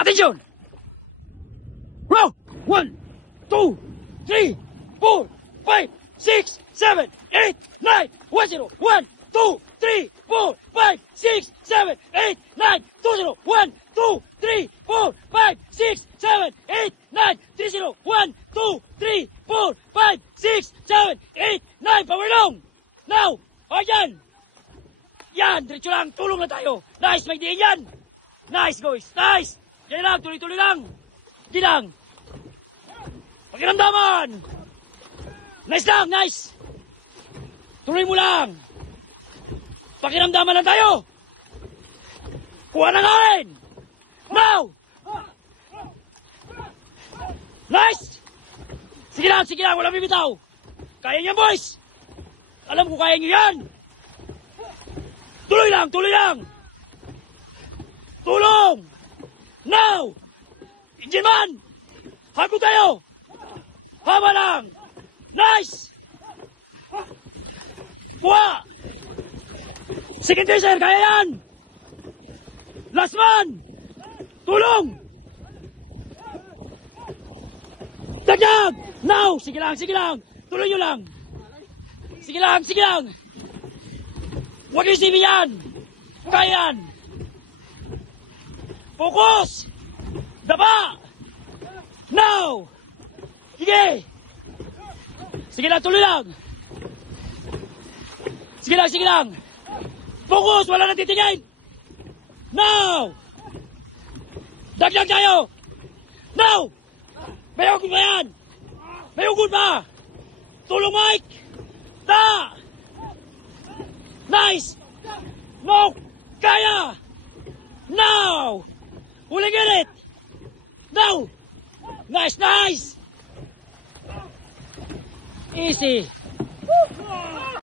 Attention! Row! 1, 2, 3, 4, 5, 6, 7, 8, 9, 1, 0, 1, 2, 3, 4, 5, 6, 7, 8, 9, 2, 0, 1, 2, 3, 4, 5, 6, 7, 8, 9, 3, 0, 1, 2, 3, 4, 5, 6, 7, 8, 9, power long! Now! O yan! Yan! Diretso lang! Tulong na tayo! Nice! May diin yan! Nice guys! Nice! Yan lang! Tuloy-tuloy lang! Di lang! Pakiramdaman! Nice lang! Nice! Tuloy mo lang! Pakiramdaman lang tayo! Kuha ng hangin! Now! Nice! Sige lang! Sige lang! Walang bibitaw! Kaya niyan boys! Alam ko kaya niyo yan! Tuloy lang! Tuloy lang! Tulong! Now! Engine man! Hago tayo! Haba lang! Nice! Kuha! Second tracer! Kaya yan! Last man! Tulong! Dagdag! Now! Sige lang! Sige lang! Tuloy nyo lang! Sige lang! Sige lang! Huwag yung simi yan! Kaya yan! Focus! Daba! Now! Sige! Sige lang, tuloy lang! Sige lang, sige lang! Focus! Wala nang titingin! Now! Dagdag tayo! Now! May hugot ba yan? May hugot ba? Tulong Mike! Ta! Nice! No! Kaya! Now! Huli get it! Now! Nice, nice! Easy!